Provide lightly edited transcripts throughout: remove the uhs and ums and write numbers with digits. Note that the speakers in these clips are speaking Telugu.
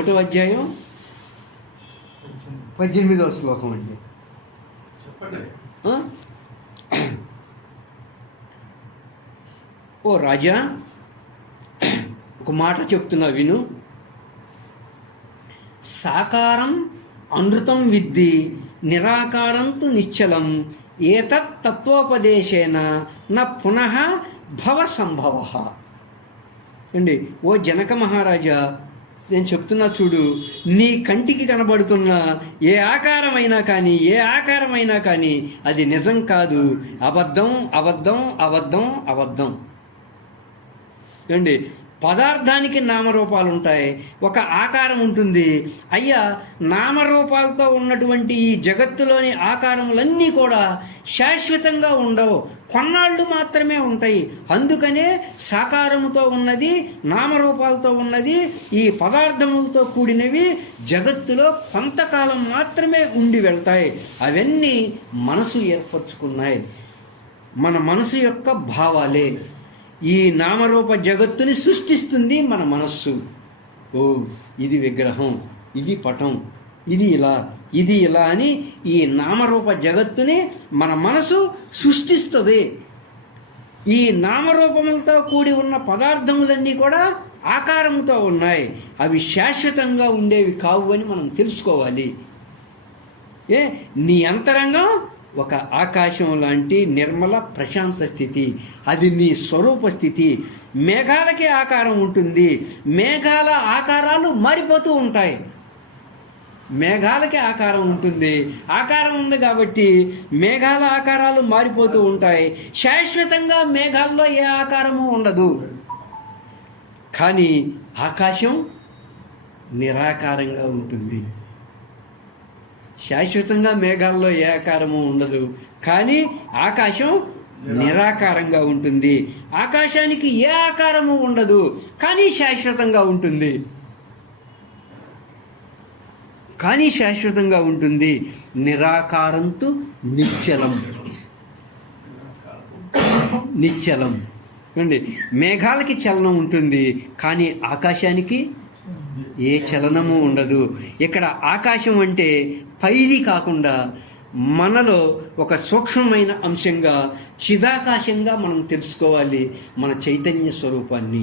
ఒకటో అధ్యాయం 18వ శ్లోకం అండి. చెప్పండి. ఓ రాజా, ఒక మాట చెప్తున్నా విను. సాకారం అనృతం విద్ధి, నిరాకారంతు నిశ్చలం, ఏతత్ తత్వోపదేశేన న పునః భవ సంభవ. అండి, ఓ జనక మహారాజా, నేను చెప్తున్నా చూడు, నీ కంటికి కనబడుతున్న ఏ ఆకారమైనా కానీ అది నిజం కాదు. అబద్ధం అబద్ధం అబద్ధం అబద్ధం. అండి, పదార్థానికి నామరూపాలు ఉంటాయి, ఒక ఆకారం ఉంటుంది. అయ్యా, నామరూపాలతో ఉన్నటువంటి ఈ జగత్తులోని ఆకారములన్నీ కూడా శాశ్వతంగా ఉండవు, కొన్నాళ్ళు మాత్రమే ఉంటాయి. అందుకనే సాకారముతో ఉన్నది, నామరూపాలతో ఉన్నది, ఈ పదార్థములతో కూడినవి జగత్తులో కొంతకాలం మాత్రమే ఉండి వెళ్తాయి. అవన్నీ మనసు ఏర్పరచుకున్నాయి, మన మనసు యొక్క భావాలే. ఈ నామరూప జగత్తుని సృష్టిస్తుంది మన మనస్సు. ఓ, ఇది విగ్రహం, ఇది పటం, ఇది ఇలా అని ఈ నామరూప జగత్తుని మన మనసు సృష్టిస్తుంది. ఈ నామరూపములతో కూడి ఉన్న పదార్థములన్నీ కూడా ఆకారంతో ఉన్నాయి, అవి శాశ్వతంగా ఉండేవి కావు అని మనం తెలుసుకోవాలి. నీ అంతరంగం ఒక ఆకాశం లాంటి నిర్మల ప్రశాంత స్థితి, అది నీ స్వరూప స్థితి. మేఘాలకి ఆకారం ఉంటుంది, మేఘాల ఆకారాలు మారిపోతూ ఉంటాయి. మేఘాలకి ఆకారం ఉంటుంది, ఆకారం ఉంది కాబట్టి మేఘాల ఆకారాలు మారిపోతూ ఉంటాయి. శాశ్వతంగా మేఘాల్లో ఏ ఆకారము ఉండదు. కానీ ఆకాశం నిరాకారంగా ఉంటుంది. శాశ్వతంగా మేఘాల్లో ఏ ఆకారము ఉండదు, కానీ ఆకాశం నిరాకారంగా ఉంటుంది. ఆకాశానికి ఏ ఆకారము ఉండదు, కానీ శాశ్వతంగా ఉంటుంది. నిరాకారంతు నిశ్చలం అండి. మేఘాలకి చలనం ఉంటుంది, కానీ ఆకాశానికి ఏ చలనము ఉండదు. ఇక్కడ ఆకాశం అంటే పైది కాకుండా మనలో ఒక సూక్ష్మమైన అంశంగా, చిదాకాశంగా మనం తెలుసుకోవాలి మన చైతన్య స్వరూపాన్ని.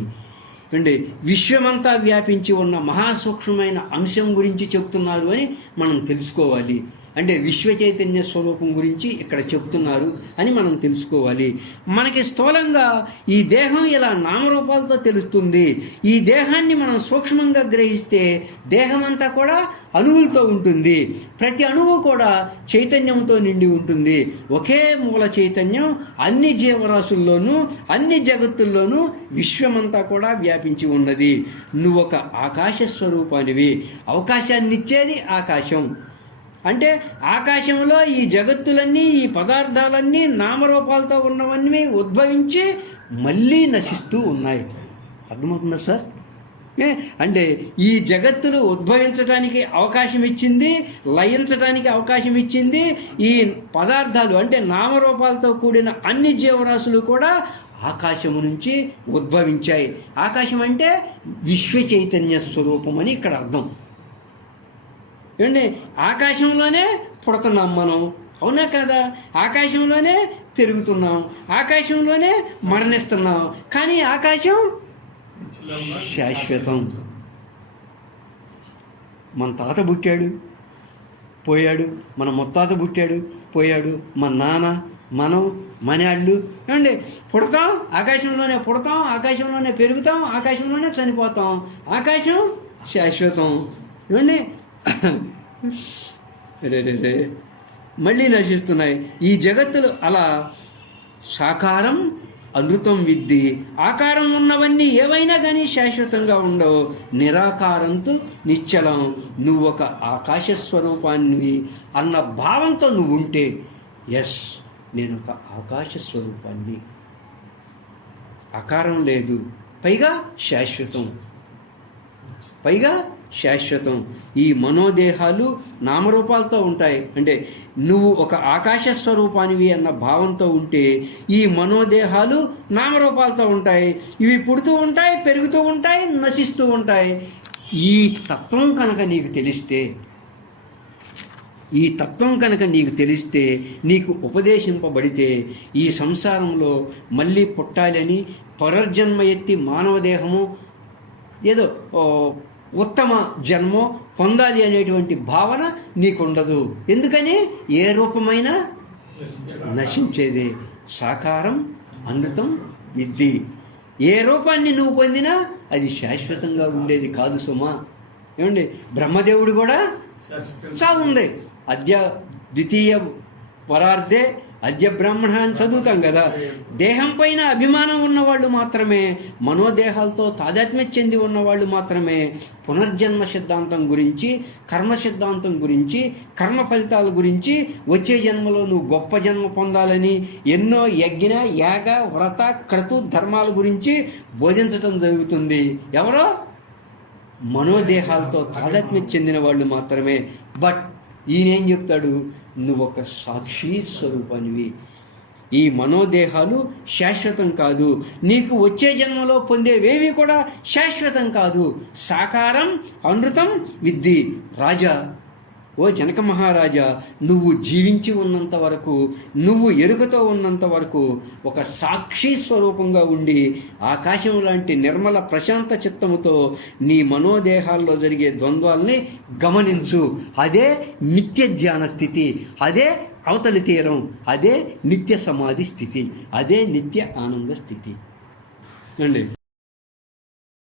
అంటే విశ్వమంతా వ్యాపించి ఉన్న మహాసూక్ష్మమైన అంశం గురించి చెప్తున్నారు అని మనం తెలుసుకోవాలి. అంటే విశ్వ చైతన్య స్వరూపం గురించి ఇక్కడ చెప్తున్నారు అని మనం తెలుసుకోవాలి. మనకి స్థూలంగా ఈ దేహం ఇలా నామరూపాలతో తెలుస్తుంది. ఈ దేహాన్ని మనం సూక్ష్మంగా గ్రహిస్తే దేహమంతా కూడా అణువులతో ఉంటుంది. ప్రతి అణువు కూడా చైతన్యంతో నిండి ఉంటుంది. ఒకే మూల చైతన్యం అన్ని జీవరాశుల్లోనూ అన్ని జగత్తుల్లోనూ విశ్వమంతా కూడా వ్యాపించి ఉన్నది. నువ్వు ఒక ఆకాశ స్వరూపానివి. అవకాశాన్ని ఇచ్చేది ఆకాశం. అంటే ఆకాశంలో ఈ జగత్తులన్నీ, ఈ పదార్థాలన్నీ నామరూపాలతో ఉన్నవన్నీ ఉద్భవించి మళ్ళీ నశిస్తూ ఉన్నాయి. అర్థమవుతుందా సార్? అంటే ఈ జగత్తులు ఉద్భవించడానికి అవకాశం ఇచ్చింది, లయించడానికి అవకాశం ఇచ్చింది ఈ పదార్థాలు. అంటే నామరూపాలతో కూడిన అన్ని జీవరాశులు కూడా ఆకాశము నుంచి ఉద్భవించాయి. ఆకాశం అంటే విశ్వ చైతన్య స్వరూపం అని ఇక్కడ అర్థం. ఏమండి, ఆకాశంలోనే పుడుతున్నాం మనం, అవునా కదా? ఆకాశంలోనే పెరుగుతున్నాం, ఆకాశంలోనే మరణిస్తున్నాం. కానీ ఆకాశం శాశ్వతం. మన తాత పుట్టాడు, పోయాడు. మన ముత్తాత పుట్టాడు, పోయాడు. మన నాన్న, మనం, మనాళ్ళు. ఏమండి, పుడతాం, ఆకాశంలోనే పుడతాం, ఆకాశంలోనే పెరుగుతాం, ఆకాశంలోనే చనిపోతాం. ఆకాశం శాశ్వతం. ఏమండి, మళ్ళీ నశిస్తున్నాయి ఈ జగత్తులు. అలా సాకారం అనృతం విద్ధి, ఆకారం ఉన్నవన్నీ ఏవైనా కానీ శాశ్వతంగా ఉండవు. నిరాకారంతో నిశ్చలం. నువ్వు ఒక ఆకాశ స్వరూపాన్ని అన్న భావంతో నువ్వు ఉంటే, ఎస్, నేను ఒక ఆకాశ స్వరూపాన్ని. ఆకారం లేదు, పైగా శాశ్వతం. ఈ మనోదేహాలు నామరూపాలతో ఉంటాయి. అంటే నువ్వు ఒక ఆకాశ స్వరూపానివి అన్న భావంతో ఉంటే ఈ మనోదేహాలు నామరూపాలతో ఉంటాయి. ఇవి పుడుతూ ఉంటాయి, పెరుగుతూ ఉంటాయి, నశిస్తూ ఉంటాయి. ఈ తత్వం కనుక నీకు తెలిస్తే, ఈ తత్వం కనుక నీకు తెలిస్తే, నీకు ఉపదేశింపబడితే ఈ సంసారంలో మళ్ళీ పుట్టాలని, పునర్జన్మ ఎత్తి మానవ దేహము ఏదో ఉత్తమ జన్మ పొందాలి అనేటువంటి భావన నీకుండదు. ఎందుకని? ఏ రూపమైనా నశించేదే. సాకారం అమృతం విద్ది. ఏ రూపాన్ని నువ్వు పొందినా అది శాశ్వతంగా ఉండేది కాదు సుమా. ఏమండి, బ్రహ్మదేవుడు కూడా చావు ఉంది. అద్య ద్వితీయ పరార్థే అద్య బ్రాహ్మణ అని చదువుతాం కదా. దేహం పైన అభిమానం ఉన్నవాళ్ళు మాత్రమే, మనోదేహాలతో తాదాత్మ్యం చెంది ఉన్నవాళ్ళు మాత్రమే పునర్జన్మ సిద్ధాంతం గురించి, కర్మ సిద్ధాంతం గురించి, కర్మ ఫలితాల గురించి, వచ్చే జన్మలో నువ్వు గొప్ప జన్మ పొందాలని ఎన్నో యజ్ఞ యాగ వ్రత క్రతు ధర్మాల గురించి బోధించటం జరుగుతుంది. ఎవరో మనోదేహాలతో తాదాత్మ్యం చెందిన వాళ్ళు మాత్రమే. బట్ ఈయనేం చెప్తాడు? నువ్వు ఒక సాక్షి స్వరూపానివి. ఈ మనోదేహాలు శాశ్వతం కాదు. నీకు వచ్చే జన్మలో పొందేవేవి కూడా శాశ్వతం కాదు. సాకారం అమృతం విద్ది. రాజా, ఓ జనక మహారాజా, నువ్వు జీవించి ఉన్నంత వరకు, నువ్వు ఎరుకతో ఉన్నంత వరకు ఒక సాక్షి స్వరూపంగా ఉండి ఆకాశం లాంటి నిర్మల ప్రశాంత చిత్తముతో నీ మనోదేహాల్లో జరిగే ద్వంద్వాల్ని గమనించు. అదే నిత్య ధ్యాన స్థితి, అదే అవతలి తీరం, అదే నిత్య సమాధి స్థితి, అదే నిత్య ఆనంద స్థితి అండి.